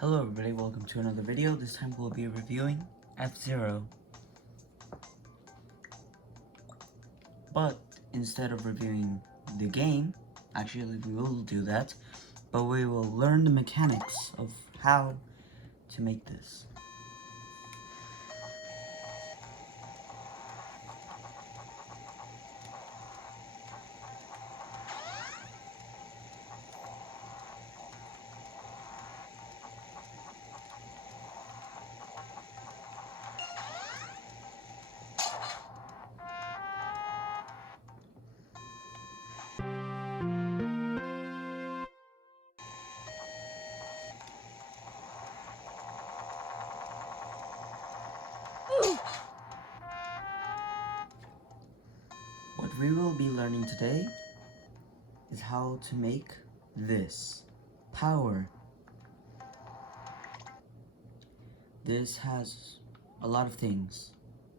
Hello everybody, welcome to another video. This time we'll be reviewing F-Zero. But instead of reviewing the game, actually we will do that, but we will learn the mechanics of how to make this. What we will be learning today is how to make this power. This has a lot of things,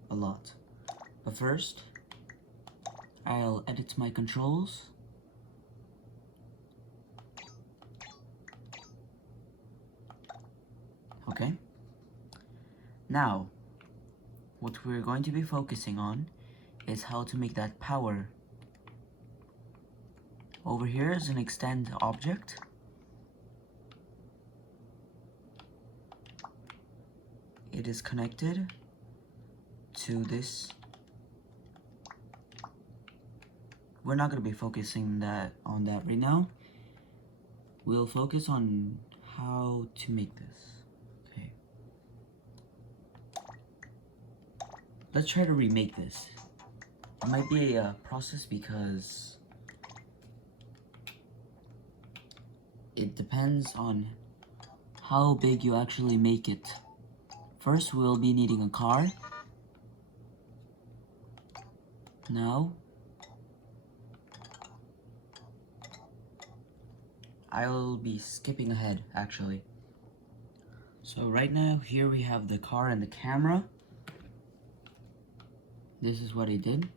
but first I'll edit my controls. Okay, now what we're going to be focusing on is how to make that power. Over here is an extend object. It is connected to this. We're not going to be focusing on that right now. We'll focus on how to make this. Okay. Let's try to remake this. It might be a process because it depends on how big you actually make it. First, we'll be needing a car. Now, I'll be skipping ahead actually. So right now, here we have the car and the camera. This is what I did.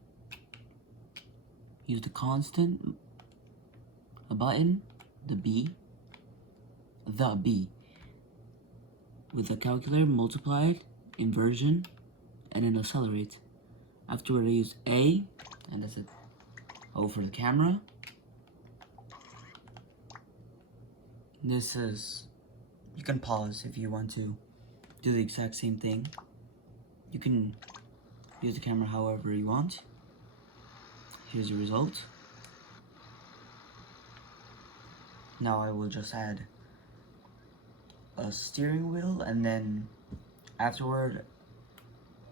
Use the constant, a button, the B, with the calculator, multiply it, inversion, and then accelerate. Afterward I use A, and that's it. O for the camera. This is, you can pause if you want to do the exact same thing. You can use the camera however you want. Here's the result. Now I will just add a steering wheel, and then afterward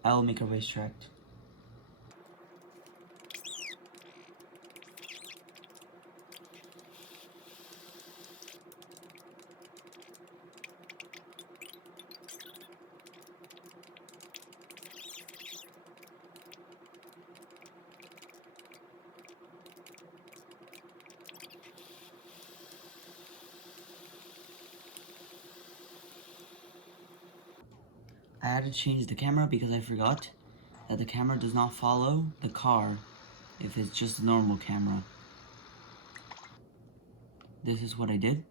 I'll make a racetrack. I had to change the camera because I forgot that the camera does not follow the car if it's just a normal camera. This is what I did.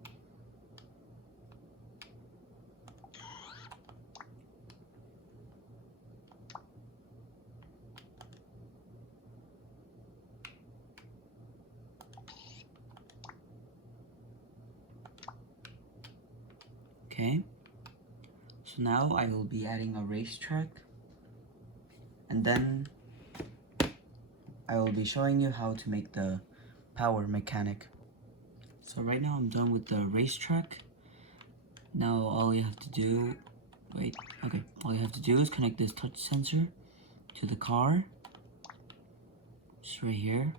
Okay. So now I will be adding a racetrack, and then I will be showing you how to make the power mechanic. So right now I'm done with the racetrack. Now all you have to do, all you have to do is connect this touch sensor to the car, just right here.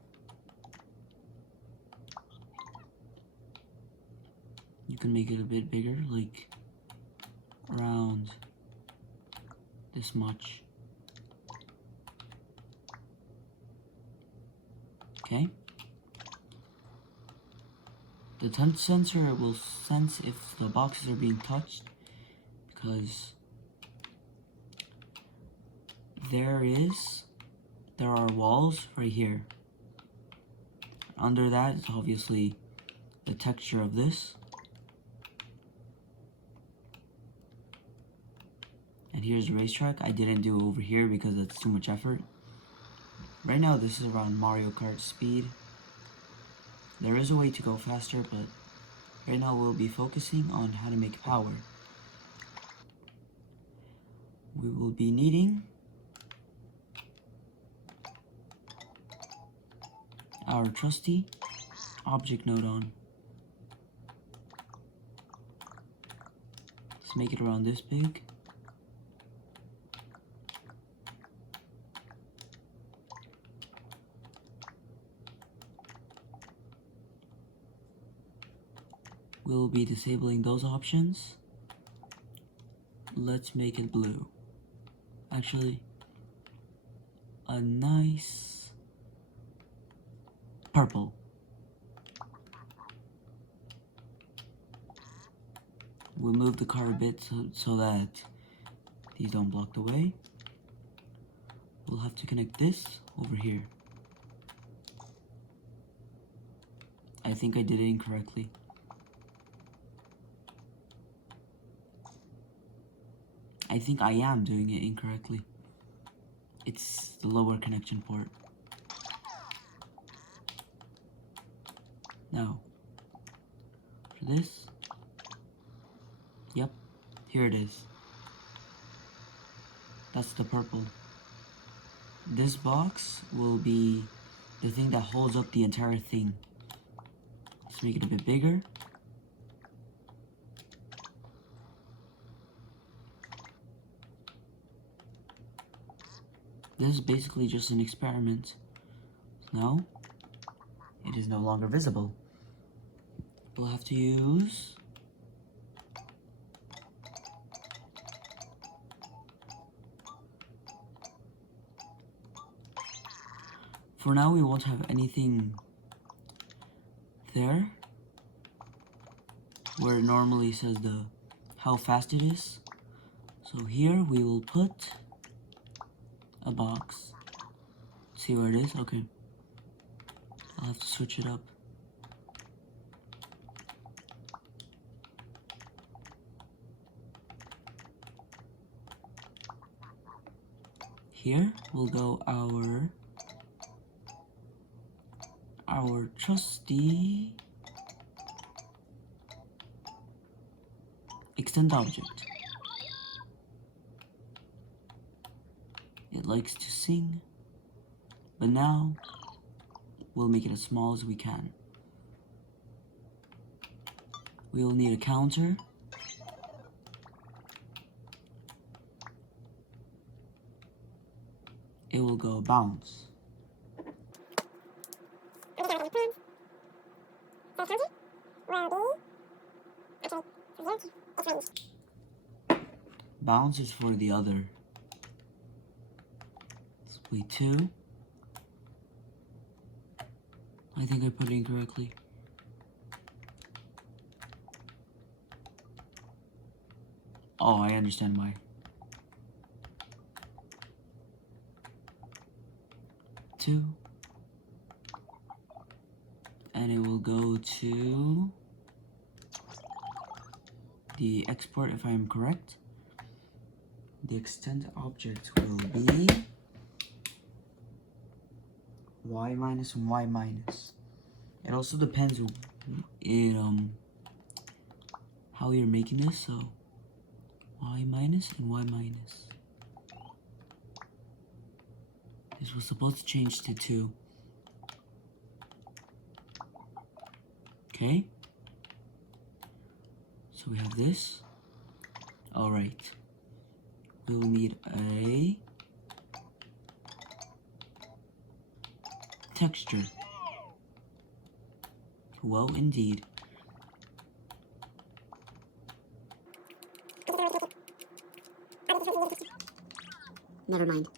You can make it a bit bigger, like around this much. Okay. The touch sensor will sense if the boxes are being touched, because there are walls right here. Under that is obviously the texture of this. And here's the racetrack. I didn't do it over here because it's too much effort. Right now this is around Mario Kart speed. There is a way to go faster, but right now we'll be focusing on how to make power. We will be needing our trusty object node on. Let's make it around this big. We'll be disabling those options. Let's make it blue. Actually, a nice purple. We'll move the car a bit so that these don't block the way. We'll have to connect this over here. I think I did it incorrectly. I think I am doing it incorrectly. It's the lower connection port. Now, for this, yep, here it is. That's the purple. This box will be the thing that holds up the entire thing. Let's make it a bit bigger. This is basically just an experiment. Now, it is no longer visible. We'll have to use for now we won't have anything there where it normally says how fast it is. So here we will put a box. See where it is? Okay. I'll have to switch it up. Here will go our trusty extend object. It likes to sing, but now we'll make it as small as we can. We'll need a counter. It will go bounce. Bounce is for the other. Split 2. I think I put it incorrectly. Oh, I understand why. 2. And it will go to the export if I am correct. The extend object will be y minus and y minus. It also depends in how you're making this, so y minus and y minus. This was supposed to change to 2. Okay. So we have this. Alright. We will need a texture. Well, indeed. Never mind.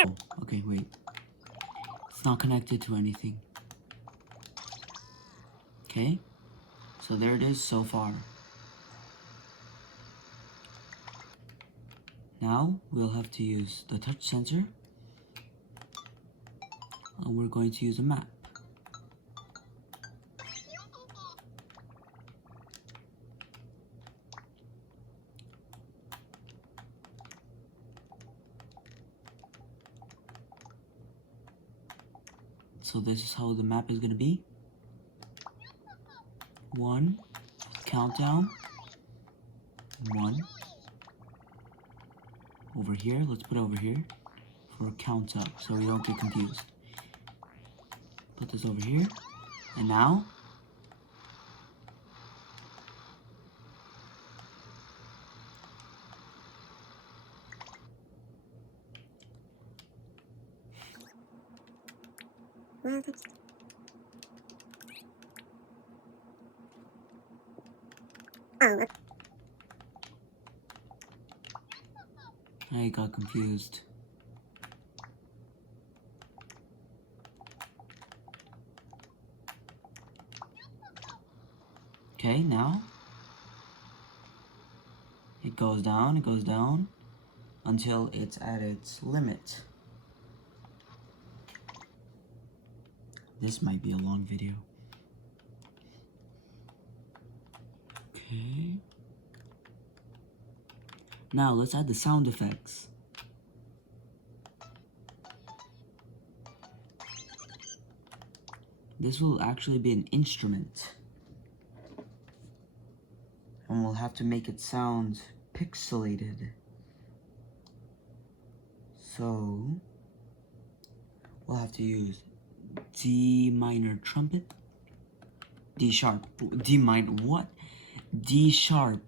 Oh, okay, wait. It's not connected to anything. Okay, so there it is so far. Now we'll have to use the touch sensor, and we're going to use a map. So this is how the map is going to be. 1, countdown, 1. Over here, let's put it over here for count up so we don't get confused. Put this over here, and now Well, that's... Oh, I got confused. Okay, now it goes down until it's at its limit. This might be a long video. Okay. Now let's add the sound effects. This will actually be an instrument. And we'll have to make it sound pixelated. So we'll have to use D minor trumpet, D sharp, D minor, what? D sharp.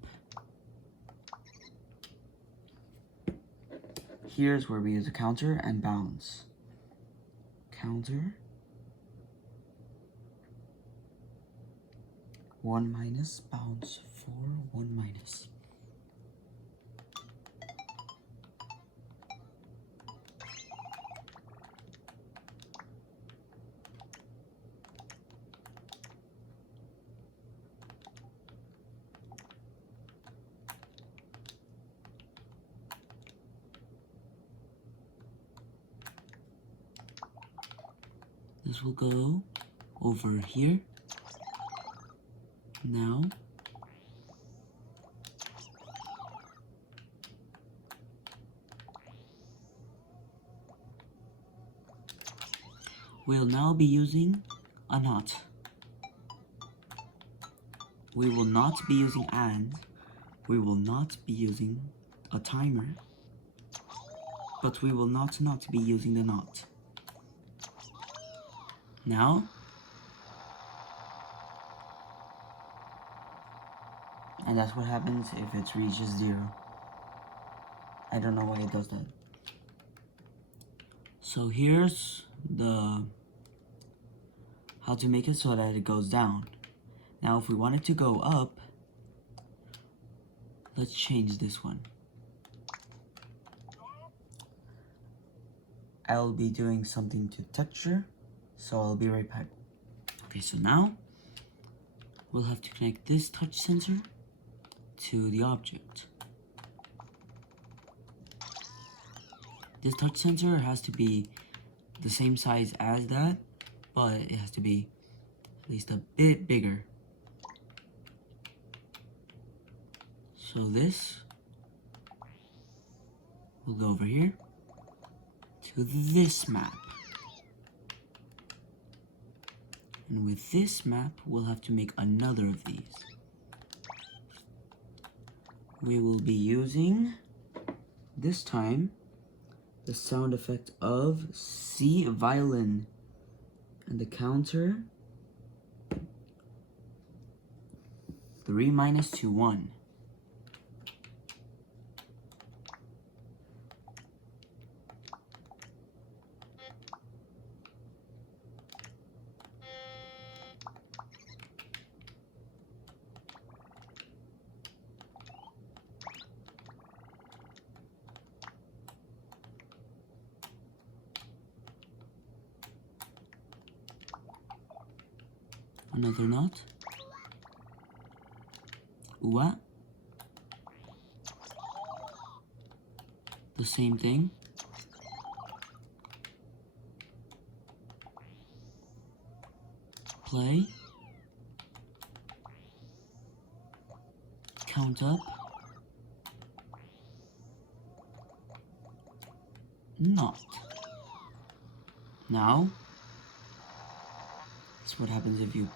Here's where we use a counter and bounce. Counter. 1 minus, bounce 4, 1 minus. This will go over here. Now, we'll now be using a not. We will not be using and. We will not be using a timer. But we will not be using the not. Now, and that's what happens if it reaches 0. I don't know why it does that. So here's the how to make it so that it goes down. Now if we want it to go up, let's change this one. I'll be doing something to texture, so I'll be right back. Okay, so now we'll have to connect this touch sensor to the object. This touch sensor has to be the same size as that, but it has to be at least a bit bigger. So this will go over here to this map. And with this map, we'll have to make another of these. We will be using, this time, the sound effect of C violin. And the counter, 3 minus to 1. Another knot. What? the same thing. Play. Count up. Not. Now, that's what happens if you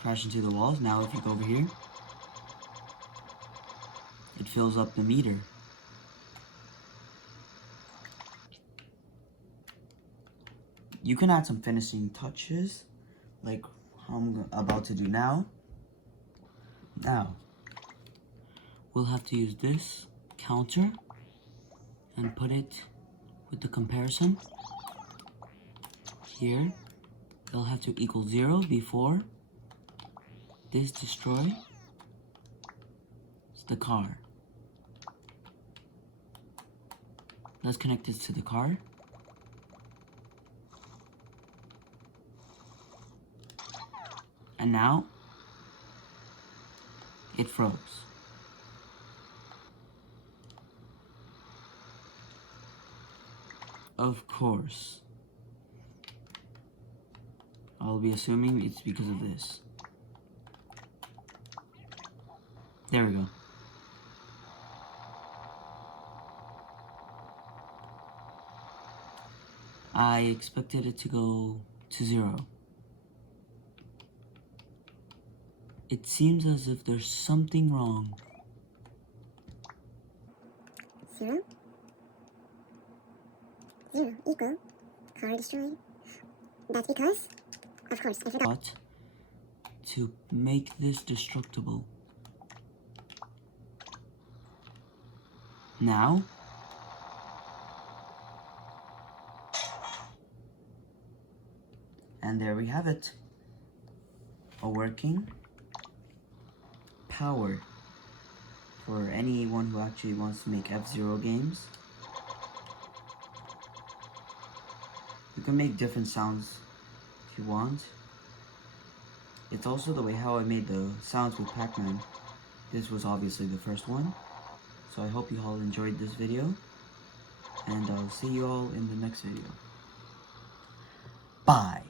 crash into the walls. Now if you go over here, it fills up the meter. You can add some finishing touches, like how I'm about to do now. Now, we'll have to use this counter and put it with the comparison. Here, it'll have to equal 0 before this destroy the car. Let's connect this to the car. And now, it froze. Of course. I'll be assuming it's because of this. There we go. I expected it to go to 0. It seems as if there's something wrong. 0. 0 equal car destroyed. That's because, of course, I forgot. But to make this destructible. Now, and there we have it. A working power for anyone who actually wants to make F-Zero games. You can make different sounds if you want. It's also the way how I made the sounds with Pac-Man. This was obviously the first one. So I hope you all enjoyed this video. And I'll see you all in the next video. Bye!